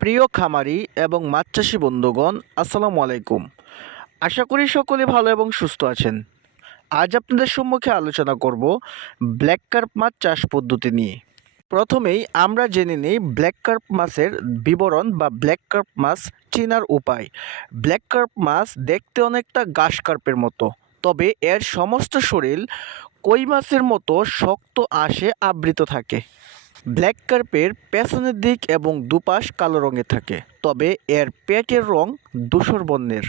প্রিয় খামারি এবং মাছ চাষি বন্ধুগণ, আসসালামু আলাইকুম। আশা করি সকলে ভালো এবং সুস্থ আছেন। আজ আপনাদের সম্মুখে আলোচনা করব ব্ল্যাক কার্প মাছ চাষ পদ্ধতি নিয়ে। প্রথমেই আমরা জেনে নিই ব্ল্যাক কার্প মাছের বিবরণ বা ব্ল্যাক কার্প মাছ চেনার উপায়। ব্ল্যাক কার্প মাছ দেখতে অনেকটা গাছ কার্পের মতো, তবে এর সমস্ত শরীর কই মাছের মতো শক্ত আঁশে আবৃত থাকে। ব্ল্যাক কার্পের পেছনের দিক এবং দুপাশ কালো রঙে থাকে, তবে এর পেটের রং ধূসর বর্ণের।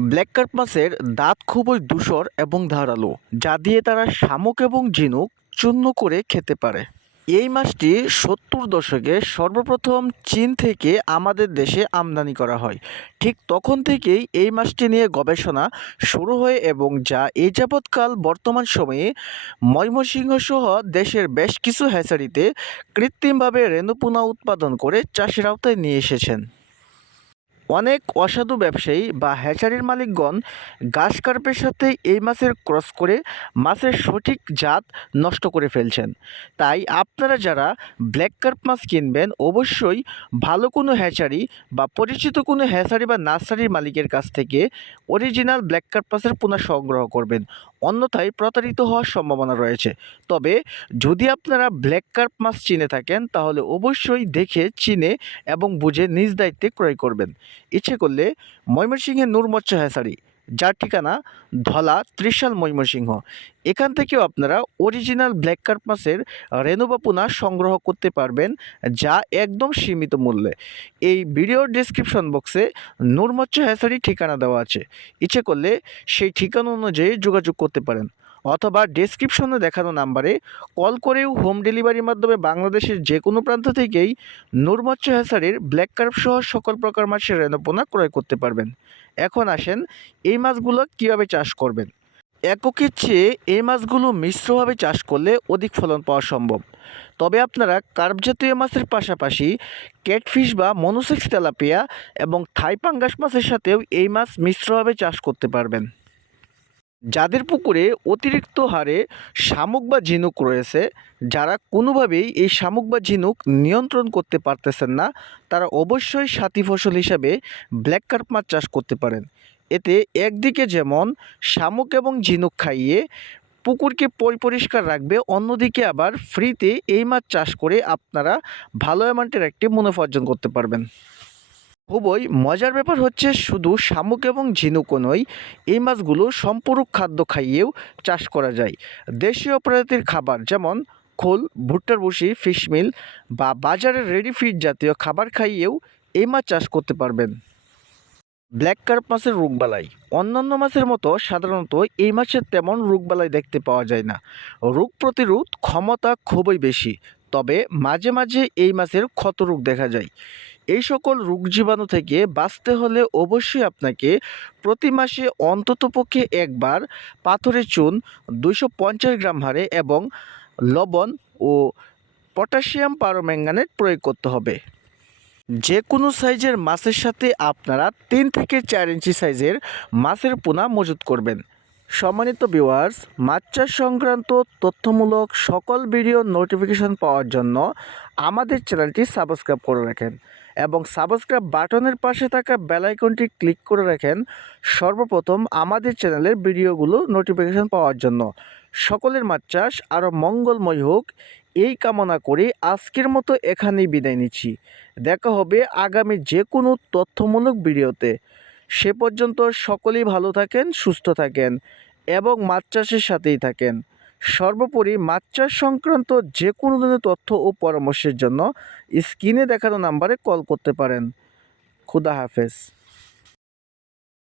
ব্ল্যাক কার্প মাছের দাঁত খুবই ধূসর এবং ধারালো, যা দিয়ে তারা শামুক এবং ঝিনুক চূর্ণ করে খেতে পারে। এই মাছটি সত্তর দশকে সর্বপ্রথম চীন থেকে আমাদের দেশে আমদানি করা হয়। ঠিক তখন থেকেই এই মাছটি নিয়ে গবেষণা শুরু হয় এবং যা এই যাবৎকাল বর্তমান সময়ে ময়মনসিংহ সহ দেশের বেশ কিছু হ্যাচারিতে কৃত্রিমভাবে রেণুপোনা উৎপাদন করে চাষের আওতায় নিয়ে এসেছেন। অনেক অসাধু ব্যবসায়ী বা হ্যাচারির মালিকগণ গাছ কার্পের সাথে এই মাছের ক্রস করে মাছের সঠিক জাত নষ্ট করে ফেলছেন। তাই আপনারা যারা ব্ল্যাক কার্প মাছ কিনবেন, অবশ্যই ভালো কোনো হ্যাচারি বা পরিচিত কোনো হ্যাচারি বা নার্সারির মালিকের কাছ থেকে অরিজিনাল ব্ল্যাক কার্প মাছের পোনা সংগ্রহ করবেন। অন্যথায় প্রতারিত হওয়ার সম্ভাবনা রয়েছে। তবে যদি আপনারা ব্ল্যাক কার্প মাছ চিনে থাকেন, তাহলে অবশ্যই দেখে, চিনে এবং বুঝে নিজ দায়িত্বে ক্রয় করবেন। ইচ্ছে করলে ময়মনসিংহের নূরমচ্চ হ্যাসারি যার ঠিকানা ধলা ত্রিশাল ময়মনসিংহ। এখান থেকেও আপনারা অরিজিনাল ব্ল্যাক কার্প মাছের রেনুবা পোনা সংগ্রহ করতে পারবেন, যা একদম সীমিত মূল্যে। এই ভিডিওর ডিসক্রিপশন বক্সে নূরমচ্চ হ্যাসারি ঠিকানা দেওয়া আছে। ইচ্ছে করলে সেই ঠিকানা অনুযায়ী যোগাযোগ করতে পারেন। অথবা ডেসক্রিপশনে দেখানো নাম্বারে কল করেও হোম ডেলিভারির মাধ্যমে বাংলাদেশের যে কোনো প্রান্ত থেকেই নূরমচ্চ হ্যাসারির ব্ল্যাক কার্প সহ সকল প্রকার মাছের রেণুপোনা ক্রয় করতে পারবেন। এখন আসেন এই মাছগুলো কীভাবে চাষ করবেন? এককের চেয়ে এই মাছগুলো মিশ্রভাবে চাষ করলে অধিক ফলন পাওয়া সম্ভব। তবে আপনারা কার্প জাতীয় মাছের পাশাপাশি ক্যাটফিশ বা মনোসেক্স তেলাপিয়া এবং থাই পাঙ্গাস মাছের সাথেও এই মাছ মিশ্রভাবে চাষ করতে পারবেন। যাদের পুকুরে অতিরিক্ত হারে শামুক বা ঝিনুক রয়েছে, যারা কোনোভাবেই এই শামুক বা ঝিনুক নিয়ন্ত্রণ করতে পারতেছেন না, তারা অবশ্যই সাথী ফসল হিসাবে ব্ল্যাক কার্প মাছ চাষ করতে পারেন। এতে একদিকে যেমন শামুক এবং ঝিনুক খাইয়ে পুকুরকে পরিপরিষ্কার রাখবে, অন্যদিকে আবার ফ্রিতে এই মাছ চাষ করে আপনারা ভালো অ্যামাউন্টের একটি মুনাফা অর্জন করতে পারবেন। খুবই মজার ব্যাপার হচ্ছে শুধু শামুক এবং ঝিনুকও নয়, এই মাছগুলো সম্পূরক খাদ্য খাইয়েও চাষ করা যায়। দেশীয় প্রজাতির খাবার যেমন খোল, ভুট্টার বসি ফিশমিল বা বাজারের রেডি ফিড জাতীয় খাবার খাইয়েও এই মাছ চাষ করতে পারবেন। ব্ল্যাক কার্প মাছের রোগবালাই। অন্যান্য মাছের মতো সাধারণত এই মাছের তেমন রোগবালাই দেখতে পাওয়া যায় না। রোগ প্রতিরোধ ক্ষমতা খুবই বেশি। তবে মাঝে মাঝে এই মাছের ক্ষত রোগ দেখা যায়। এই সকল রোগ জীবাণু থেকে বাঁচতে হলে অবশ্যই আপনাকে প্রতি মাসে অন্ততপক্ষে একবার পাথরের চুন, দুইশো পঞ্চাশ গ্রাম হারে এবং লবণ ও পটাশিয়াম পারোম্যাঙ্গানেট প্রয়োগ করতে হবে। যে কোনো সাইজের মাছের সাথে আপনারা তিন থেকে চার ইঞ্চি সাইজের মাছের পোনা মজুত করবেন। সম্মানিত ভিউয়ার্স মাছ চাষ সংক্রান্ত তথ্যমূলক সকল ভিডিও নোটিফিকেশন পাওয়ার জন্য আমাদের চ্যানেলটি সাবস্ক্রাইব করে রাখেন এবং সাবস্ক্রাইব বাটনের পাশে থাকা বেল আইকনটি ক্লিক করে রাখেন সর্বপ্রথম আমাদের চ্যানেলের ভিডিওগুলো নোটিফিকেশন পাওয়ার জন্য। সকলের মাছ চাষ আরও মঙ্গলময় হোক, এই কামনা করে আজকের মতো এখানেই বিদায় নিচ্ছি। দেখা হবে আগামী যে কোনো তথ্যমূলক ভিডিওতে সে পর্যন্ত সকলেই ভালো থাকেন, সুস্থ থাকেন এবং মাছ চাষের সাথেই থাকেন। সর্বোপরি মাছ চাষ সংক্রান্ত যে কোনো ধরনের তথ্য ও পরামর্শের জন্য স্ক্রিনে দেখানো নাম্বারে কল করতে পারেন। খুদা হাফেজ।